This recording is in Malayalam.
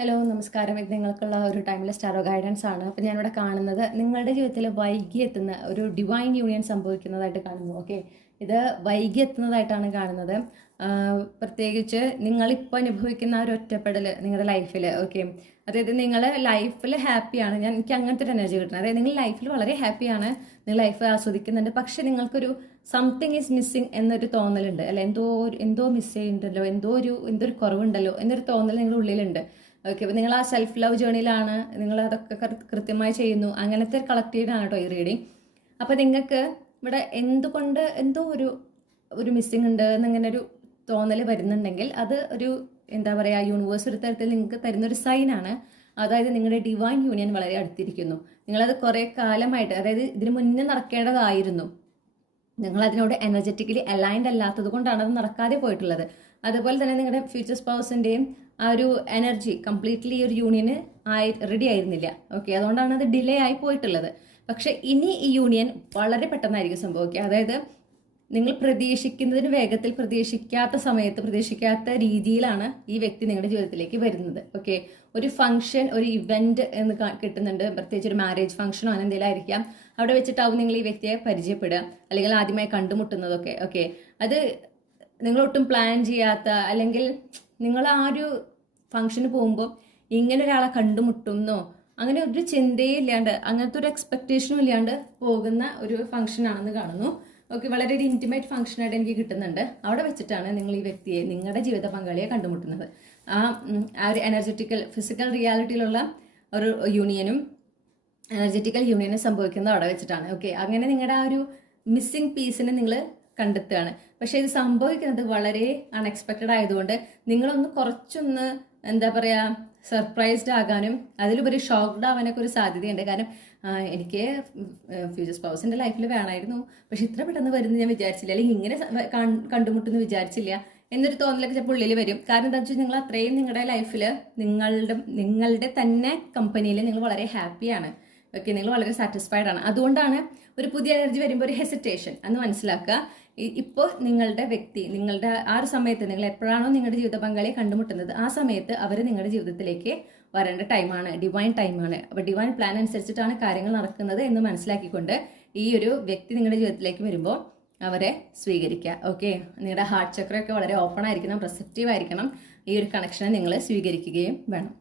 ഹലോ നമസ്കാരം. ഇത് നിങ്ങൾക്കുള്ള ഒരു ടൈംലെസ് ടാരോ ഗൈഡൻസ് ആണ്. അപ്പോൾ ഞാനിവിടെ കാണുന്നത് നിങ്ങളുടെ ജീവിതത്തിൽ വൈകി എത്തുന്ന ഒരു ഡിവൈൻ യൂണിയൻ സംഭവിക്കുന്നതായിട്ട് കാണുന്നു. ഓക്കെ, ഇത് വൈകി എത്തുന്നതായിട്ടാണ് കാണുന്നത്. പ്രത്യേകിച്ച് നിങ്ങളിപ്പോൾ അനുഭവിക്കുന്ന ഒരു ഒറ്റപ്പെടൽ നിങ്ങളുടെ ലൈഫിൽ. ഓക്കെ, അതായത് നിങ്ങൾ ലൈഫിൽ ഹാപ്പിയാണ്. എനിക്ക് അങ്ങനത്തെ ഒരു എനർജി കിട്ടുന്നത്. അതായത് നിങ്ങൾ ലൈഫിൽ വളരെ ഹാപ്പിയാണ്, നിങ്ങൾ ലൈഫ് ആസ്വദിക്കുന്നുണ്ട്. പക്ഷെ നിങ്ങൾക്കൊരു സംതിങ് ഈസ് മിസ്സിങ് എന്നൊരു തോന്നലുണ്ട്. അല്ല, എന്തോ മിസ് ചെയ്യുന്നുണ്ടല്ലോ, എന്തോ ഒരു കുറവുണ്ടല്ലോ എന്നൊരു തോന്നൽ നിങ്ങളുടെ ഉള്ളിലുണ്ട്. ഓക്കെ, അപ്പോൾ നിങ്ങൾ ആ സെൽഫ് ലവ് ജേണിയിലാണ്, നിങ്ങൾ അതൊക്കെ കൃത്യമായി ചെയ്യുന്നു. അങ്ങനത്തെ കളക്റ്റീവാണ് കേട്ടോ ഈ റീഡിങ്. അപ്പോൾ നിങ്ങൾക്ക് ഇവിടെ എന്തുകൊണ്ട് എന്തോ ഒരു മിസ്സിങ് ഉണ്ട് എന്നിങ്ങനെ ഒരു തോന്നൽ വരുന്നുണ്ടെങ്കിൽ അത് ഒരു എന്താ പറയുക, യൂണിവേഴ്സ് ഒരു തരത്തിൽ നിങ്ങൾക്ക് തരുന്നൊരു സൈനാണ്. അതായത് നിങ്ങളുടെ ഡിവൈൻ യൂണിയൻ വളരെ അടുത്തിരിക്കുന്നു. നിങ്ങളത് കുറേ കാലമായിട്ട്, അതായത് ഇതിന് മുന്നേ നടക്കേണ്ടതായിരുന്നു, നിങ്ങൾ അതിനോട് എനർജറ്റിക്കലി അലൈൻഡ് അല്ലാത്തത് കൊണ്ടാണ് അത് നടക്കാതെ പോയിട്ടുള്ളത്. അതുപോലെ തന്നെ നിങ്ങളുടെ ഫ്യൂച്ചർ സ്പൗസിൻ്റെയും ആ ഒരു എനർജി കംപ്ലീറ്റ്ലി ഈ ഒരു യൂണിയന് റെഡി ആയിരുന്നില്ല. ഓക്കെ, അതുകൊണ്ടാണ് അത് ഡിലേ ആയി പോയിട്ടുള്ളത്. പക്ഷെ ഇനി ഈ യൂണിയൻ വളരെ പെട്ടെന്നായിരിക്കും സംഭവിക്കുക. അതായത് നിങ്ങൾ പ്രതീക്ഷിക്കുന്നതിന് വേഗത്തിൽ, പ്രതീക്ഷിക്കാത്ത സമയത്ത്, പ്രതീക്ഷിക്കാത്ത രീതിയിലാണ് ഈ വ്യക്തി നിങ്ങളുടെ ജീവിതത്തിലേക്ക് വരുന്നത്. ഓക്കെ, ഒരു ഫംഗ്ഷൻ, ഒരു ഇവന്റ് എന്ന് കിട്ടുന്നുണ്ട്. പ്രത്യേകിച്ച് ഒരു മാരേജ് ഫംഗ്ഷനോ അങ്ങനെ എന്തെങ്കിലും ആയിരിക്കാം. അവിടെ വെച്ചിട്ടാവും നിങ്ങൾ ഈ വ്യക്തിയെ പരിചയപ്പെടുക, അല്ലെങ്കിൽ ആദ്യമായി കണ്ടുമുട്ടുന്നതൊക്കെ. ഓക്കെ, അത് നിങ്ങളൊട്ടും പ്ലാൻ ചെയ്യാത്ത, അല്ലെങ്കിൽ നിങ്ങൾ ആ ഒരു ഫംഗ്ഷന് പോകുമ്പോൾ ഇങ്ങനെ ഒരാളെ കണ്ടുമുട്ടുന്നോ അങ്ങനെ ഒരു ചിന്തയേ ഇല്ലാണ്ട്, അങ്ങനത്തെ ഒരു എക്സ്പെക്ടേഷനും ഇല്ലാണ്ട് പോകുന്ന ഒരു ഫംഗ്ഷനാണെന്ന് കാണുന്നു. ഓക്കെ, വളരെ ഒരു ഇൻറ്റിമേറ്റ് ഫംഗ്ഷനായിട്ട് എനിക്ക് കിട്ടുന്നുണ്ട്. അവിടെ വെച്ചിട്ടാണ് നിങ്ങൾ ഈ വ്യക്തിയെ, നിങ്ങളുടെ ജീവിത പങ്കാളിയെ കണ്ടുമുട്ടുന്നത്. ആ ഒരു എനർജറ്റിക്കൽ ഫിസിക്കൽ റിയാലിറ്റിയിലുള്ള ഒരു യൂണിയനും എനർജറ്റിക്കൽ യൂണിയനും സംഭവിക്കുന്നത് അവിടെ വെച്ചിട്ടാണ്. ഓക്കെ, അങ്ങനെ നിങ്ങളുടെ ആ ഒരു മിസ്സിംഗ് പീസിനെ നിങ്ങൾ കണ്ടെത്തുകയാണ്. പക്ഷേ ഇത് സംഭവിക്കുന്നത് വളരെ അൺഎക്സ്പെക്റ്റഡ് ആയതുകൊണ്ട് കുറച്ചൊന്ന് എന്താ പറയുക, സർപ്രൈസ്ഡ് ആകാനും അതിലുപരി ഷോക്ക്ഡ് ആവാനൊക്കെ ഒരു സാധ്യതയുണ്ട്. കാരണം എനിക്ക് ഫ്യൂച്ചർ സ്പൗസിൻ്റെ ലൈഫിൽ വേണമായിരുന്നു, പക്ഷെ ഇത്ര പെട്ടെന്ന് വരുന്നത് ഞാൻ വിചാരിച്ചില്ല, അല്ലെങ്കിൽ ഇങ്ങനെ കണ്ടുമുട്ടെന്ന് വിചാരിച്ചില്ല എന്നൊരു തോന്നലൊക്കെ ചിലപ്പോൾ ഉള്ളിൽ വരും. കാരണം എന്താ വെച്ചാൽ നിങ്ങൾ അത്രയും നിങ്ങളുടെ ലൈഫിൽ നിങ്ങളുടെ തന്നെ കമ്പനിയിൽ നിങ്ങൾ വളരെ ഹാപ്പിയാണ്. ഓക്കെ, നിങ്ങൾ വളരെ സാറ്റിസ്ഫൈഡ് ആണ്. അതുകൊണ്ടാണ് ഒരു പുതിയ എനർജി വരുമ്പോൾ ഒരു ഹെസിറ്റേഷൻ എന്ന് മനസ്സിലാക്കുക. ഇപ്പോൾ നിങ്ങളുടെ വ്യക്തി, നിങ്ങളുടെ ആ ഒരു സമയത്ത്, നിങ്ങൾ എപ്പോഴാണോ നിങ്ങളുടെ ജീവിത പങ്കാളിയെ കണ്ടുമുട്ടുന്നത് ആ സമയത്ത് അവർ നിങ്ങളുടെ ജീവിതത്തിലേക്ക് വരേണ്ട ടൈമാണ്, ഡിവൈൻ ടൈമാണ്. അപ്പോൾ ഡിവൈൻ പ്ലാൻ അനുസരിച്ചിട്ടാണ് കാര്യങ്ങൾ നടക്കുന്നത് എന്ന് മനസ്സിലാക്കിക്കൊണ്ട് ഈ ഒരു വ്യക്തി നിങ്ങളുടെ ജീവിതത്തിലേക്ക് വരുമ്പോൾ അവരെ സ്വീകരിക്കുക. ഓക്കെ, നിങ്ങളുടെ ഹാർട്ട് ചക്രയൊക്കെ വളരെ ഓപ്പൺ ആയിരിക്കണം, റിസപ്റ്റീവ് ആയിരിക്കണം. ഈ ഒരു കണക്ഷനെ നിങ്ങൾ സ്വീകരിക്കുകയും വേണം.